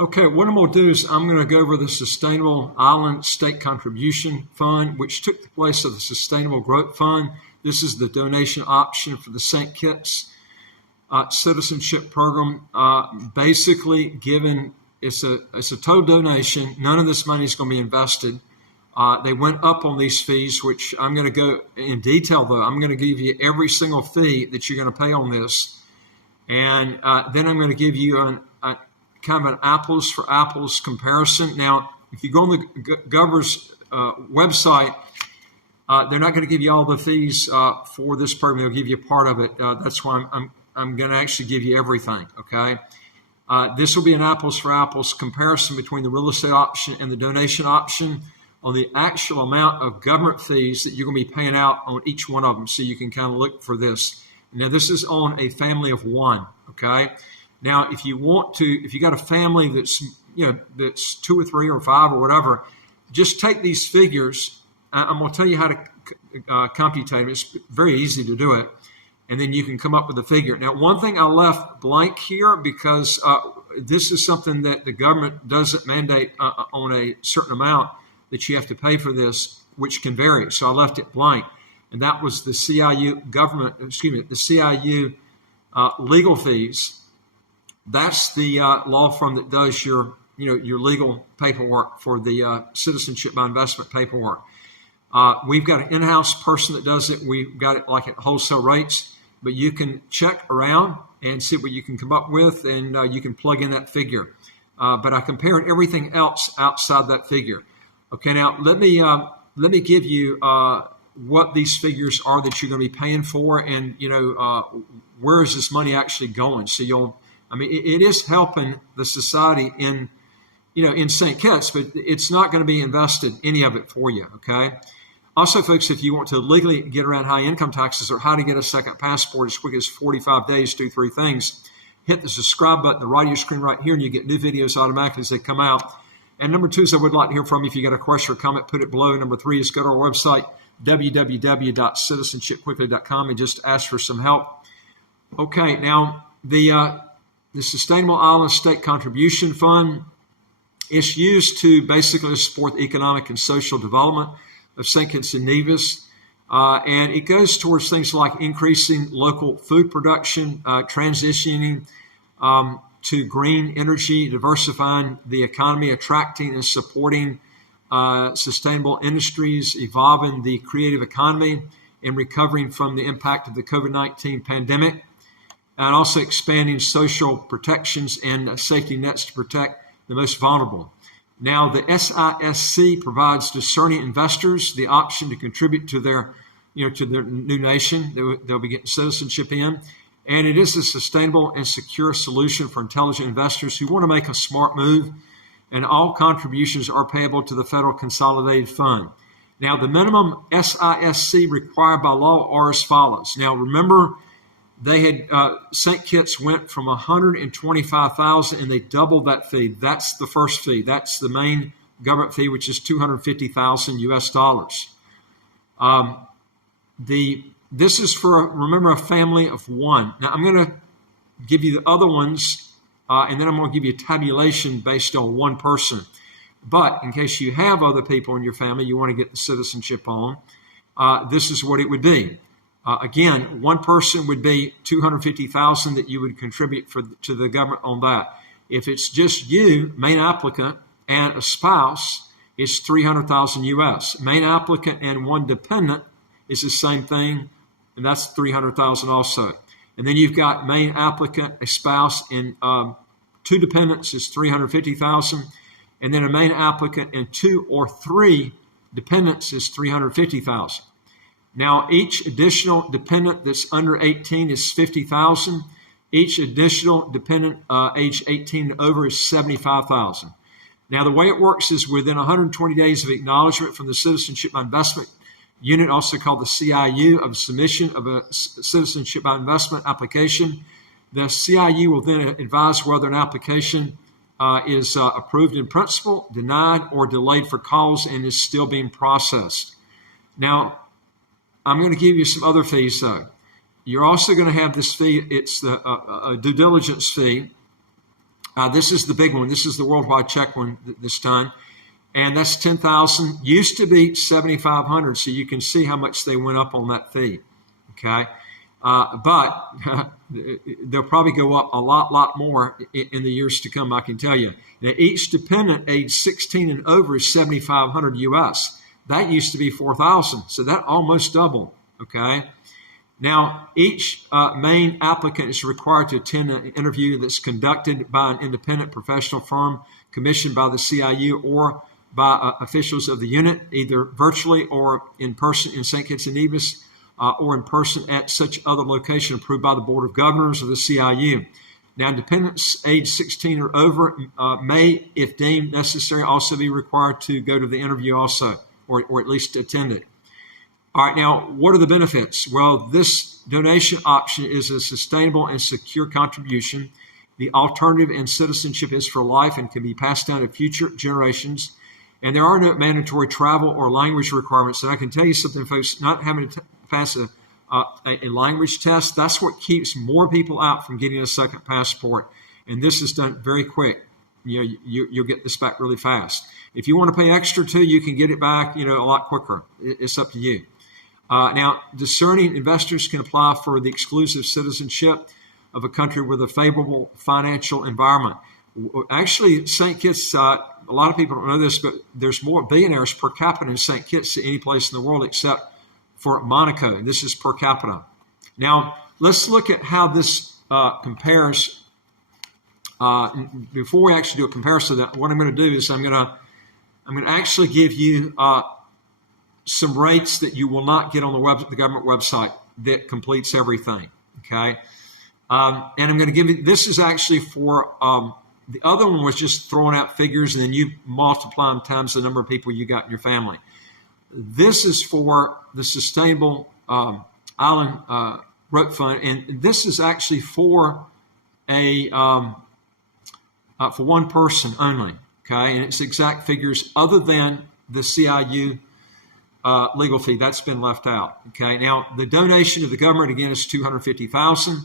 Okay, what I'm going to do is I'm going to go over the Sustainable Island State Contribution Fund, which took the place of the Sustainable Growth Fund. This is the donation option for the St. Kitts citizenship program. Basically, given it's a total donation. None of this money is going to be invested. They went up on these fees, which I'm going to go in detail, though. I'm going to give you every single fee that you're going to pay on this. And then I'm going to give you a kind of an apples for apples comparison. Now, if you go on the governor's website, they're not going to give you all the fees for this program. They'll give you part of it. That's why I'm going to actually give you everything, okay? This will be an apples for apples comparison between the real estate option and the donation option on the actual amount of government fees that you're going to be paying out on each one of them, so you can kind of look for this. Now, this is on a family of one, okay? Now, if you got a family that's, that's 2 or 3 or 5 or whatever, just take these figures. I'm going to tell you how to compute them. It's very easy to do it, and then you can come up with a figure. Now, one thing I left blank here because this is something that the government doesn't mandate on a certain amount that you have to pay for this, which can vary. So I left it blank, and that was the CIU the CIU legal fees. That's the law firm that does your legal paperwork for the citizenship by investment paperwork. We've got an in-house person that does it. We've got it like at wholesale rates, but you can check around and see what you can come up with, and you can plug in that figure. But I compared everything else outside that figure. Okay, now let me give you what these figures are that you're going to be paying for, and where is this money actually going? So it is helping the society in St. Kitts, but it's not going to be invested, any of it, for you, okay? Also, folks, if you want to legally get around high income taxes or how to get a second passport as quick as 45 days, do 3 things. Hit the subscribe button, the right of your screen right here, and you get new videos automatically as they come out. And number 2 is I would like to hear from you. If you got a question or comment, put it below. Number 3 is go to our website, www.citizenshipquickly.com, and just ask for some help. Okay, now the Sustainable Island State Contribution Fund is used to basically support the economic and social development of St. Kitts and Nevis. And it goes towards things like increasing local food production, transitioning to green energy, diversifying the economy, attracting and supporting sustainable industries, evolving the creative economy, and recovering from the impact of the COVID-19 pandemic, and also expanding social protections and safety nets to protect the most vulnerable. Now, the SISC provides discerning investors the option to contribute to their new nation they'll be getting citizenship in. And it is a sustainable and secure solution for intelligent investors who want to make a smart move. And all contributions are payable to the Federal Consolidated Fund. Now, the minimum SISC required by law are as follows. Now, remember, they had St. Kitts went from $125,000 and they doubled that fee. That's the first fee. That's the main government fee, which is $250,000 US dollars. This is for, remember, a family of one. Now, I'm going to give you the other ones, and then I'm going to give you a tabulation based on one person. But in case you have other people in your family you want to get the citizenship on, this is what it would be. Again, one person would be $250,000 that you would contribute to the government on that. If it's just you, main applicant, and a spouse, it's $300,000 US. Main applicant and one dependent is the same thing, and that's $300,000 also. And then you've got main applicant, a spouse, and 2 dependents is $350,000, and then a main applicant and 2 or 3 dependents is $350,000. Now, each additional dependent that's under 18 is $50,000. Each additional dependent age 18 and over is $75,000. Now, the way it works is within 120 days of acknowledgement from the Citizenship by Investment Unit, also called the CIU, of submission of a Citizenship by Investment application, the CIU will then advise whether an application is approved in principle, denied, or delayed for cause and is still being processed. Now, I'm going to give you some other fees, though. You're also going to have this fee. It's a due diligence fee. This is the big one. This is the worldwide check one this time. And that's $10,000. Used to be $7,500. So you can see how much they went up on that fee. Okay. But they'll probably go up a lot more in the years to come, I can tell you. Now, each dependent age 16 and over is $7,500 US. That used to be $4,000. So that almost doubled. Okay. Now, each main applicant is required to attend an interview that's conducted by an independent professional firm commissioned by the CIU or by officials of the unit, either virtually or in person in St. Kitts and Nevis, or in person at such other location approved by the Board of Governors of the CIU. Now, dependents age 16 or over may, if deemed necessary, also be required to go to the interview also, or at least attend it. All right, now, what are the benefits? Well, this donation option is a sustainable and secure contribution. The alternative in citizenship is for life and can be passed down to future generations. And there are no mandatory travel or language requirements. And I can tell you something, folks, not having to pass a language test, that's what keeps more people out from getting a second passport. And this is done very quick. You'll get this back really fast. If you want to pay extra too, you can get it back, a lot quicker. It's up to you. Now, discerning investors can apply for the exclusive citizenship of a country with a favorable financial environment. Actually, St. Kitts, a lot of people don't know this, but there's more billionaires per capita in St. Kitts than any place in the world except for Monaco. And this is per capita. Now, let's look at how this compares. Before we actually do a comparison, what I'm going to do is I'm going to actually give you some rates that you will not get on the government website that completes everything. Okay. And I'm going to give you, this is actually for, the other one was just throwing out figures and then you multiply them times the number of people you got in your family. This is for the Sustainable Island Growth Fund, and this is actually for for one person only. Okay, and it's exact figures other than the CIU legal fee that's been left out. Okay, now the donation to the government again is $250,000,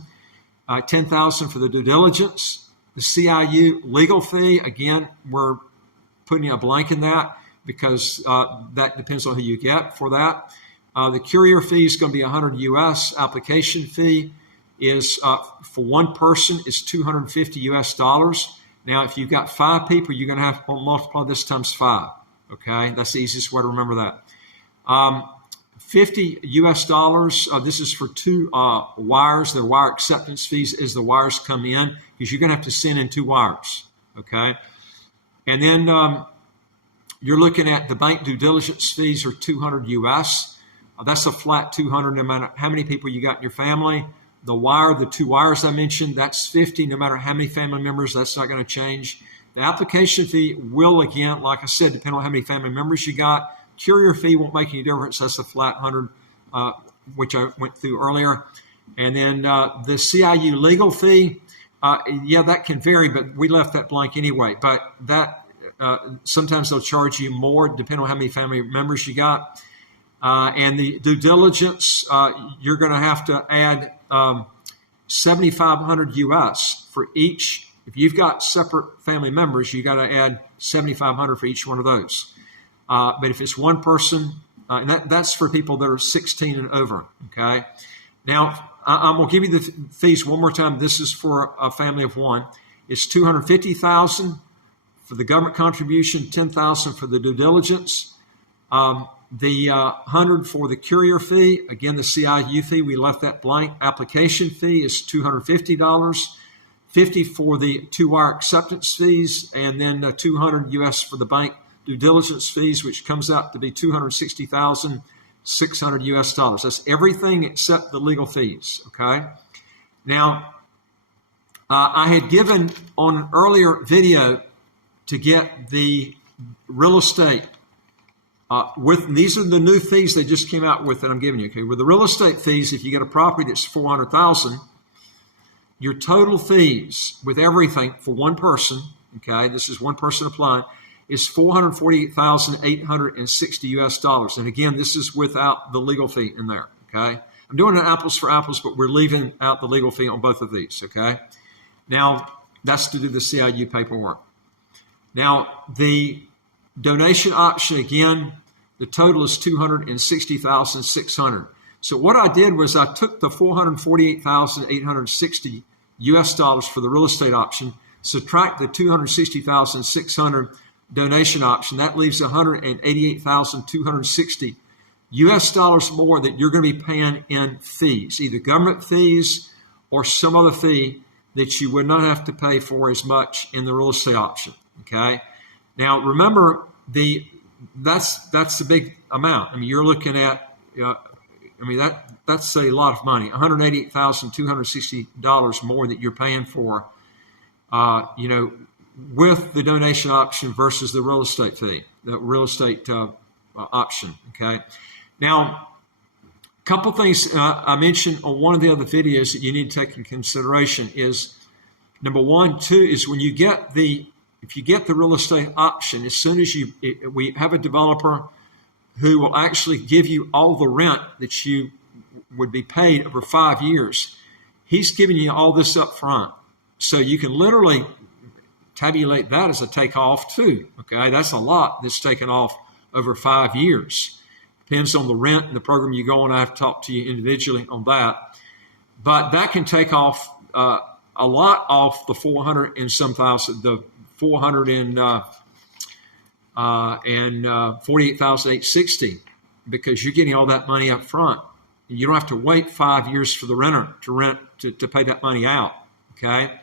$10,000 for the due diligence. The CIU legal fee, again, we're putting a blank in that because that depends on who you get for that. The courier fee is going to be $100 US. Application fee is for one person is $250 US. Now, if you've got 5 people, you're going to have to multiply this times 5. Okay, that's the easiest way to remember that. $50 US. This is for 2 wires. The wire acceptance fees as the wires come in, because you're going to have to send in 2 wires. Okay, and then you're looking at the bank due diligence fees are $200 US. That's a flat $200 no matter how many people you got in your family. The wire, the 2 wires I mentioned, that's $50 no matter how many family members. That's not going to change. The application fee will, again, like I said, depend on how many family members you got. Courier fee won't make any difference. That's a flat $100, which I went through earlier. And then the CIU legal fee, that can vary, but we left that blank anyway. But that sometimes they'll charge you more depending on how many family members you got. And the due diligence, you're going to have to add $7,500 US for each. If you've got separate family members, you got to add $7,500 for each one of those. But if it's one person, and that's for people that are 16 and over. Okay. Now I'm going to give you the fees one more time. This is for a family of one. It's $250,000 for the government contribution, $10,000 for the due diligence. The $100 for the courier fee. Again, the CIU fee, we left that blank. Application fee is $250. $50 for the 2 wire acceptance fees, and then $200 US for the bank due diligence fees, which comes out to be $260,600 US. That's everything except the legal fees. Okay. Now, I had given on an earlier video to get the real estate. These are the new fees they just came out with that I'm giving you. Okay, with the real estate fees, if you get a property that's $400,000, your total fees with everything for one person, okay, this is one person applying, is $448,860 US. And again, this is without the legal fee in there. Okay, I'm doing an apples for apples, but we're leaving out the legal fee on both of these. Okay, now That's to do the CIU paperwork. Now, the donation option, again, the total is $260,600. So what I did was I took the $448,860 US dollars for the real estate option, subtract the $260,600 donation option. That leaves $188,260 US dollars more that you're going to be paying in fees, either government fees or some other fee that you would not have to pay for as much in the real estate option. Okay. Now remember, that's a big amount. I mean, you're looking at, that's a lot of money. $188,260 more that you're paying for, with the donation option versus the real estate fee, the real estate option. Okay. Now, a couple things I mentioned on one of the other videos that you need to take into consideration is, number one, too, is when you get if you get the real estate option, as soon as we have a developer who will actually give you all the rent that you would be paid over 5 years. He's giving you all this up front. So you can literally tabulate that as a takeoff too. Okay, that's a lot that's taken off over 5 years. Depends on the rent and the program you go on. I have to talk to you individually on that. But that can take off a lot off the 400 and some thousand, the 48,860, because you're getting all that money up front. You don't have to wait 5 years for the renter to pay that money out. Okay,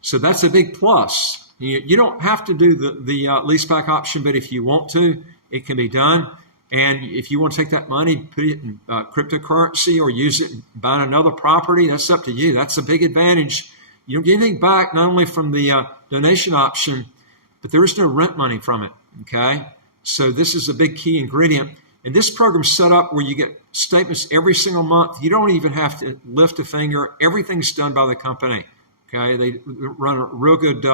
so that's a big plus. You don't have to do the leaseback option, but if you want to, it can be done. And if you want to take that money, put it in cryptocurrency or use it and buy another property, that's up to you. That's a big advantage. You don't get anything back, not only from the donation option, but there is no rent money from it. Okay, so this is a big key ingredient. And this program's set up where you get statements every single month. You don't even have to lift a finger. Everything's done by the company. Okay, they run a real good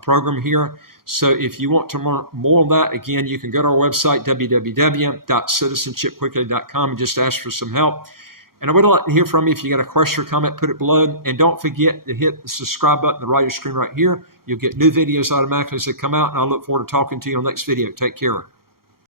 program here. So if you want to learn more on that, again, you can go to our website, www.citizenshipquickly.com, and just ask for some help. And I would like to hear from you. If you got a question or comment, put it below. And don't forget to hit the subscribe button on the right of your screen right here. You'll get new videos automatically as they come out. And I look forward to talking to you on the next video. Take care.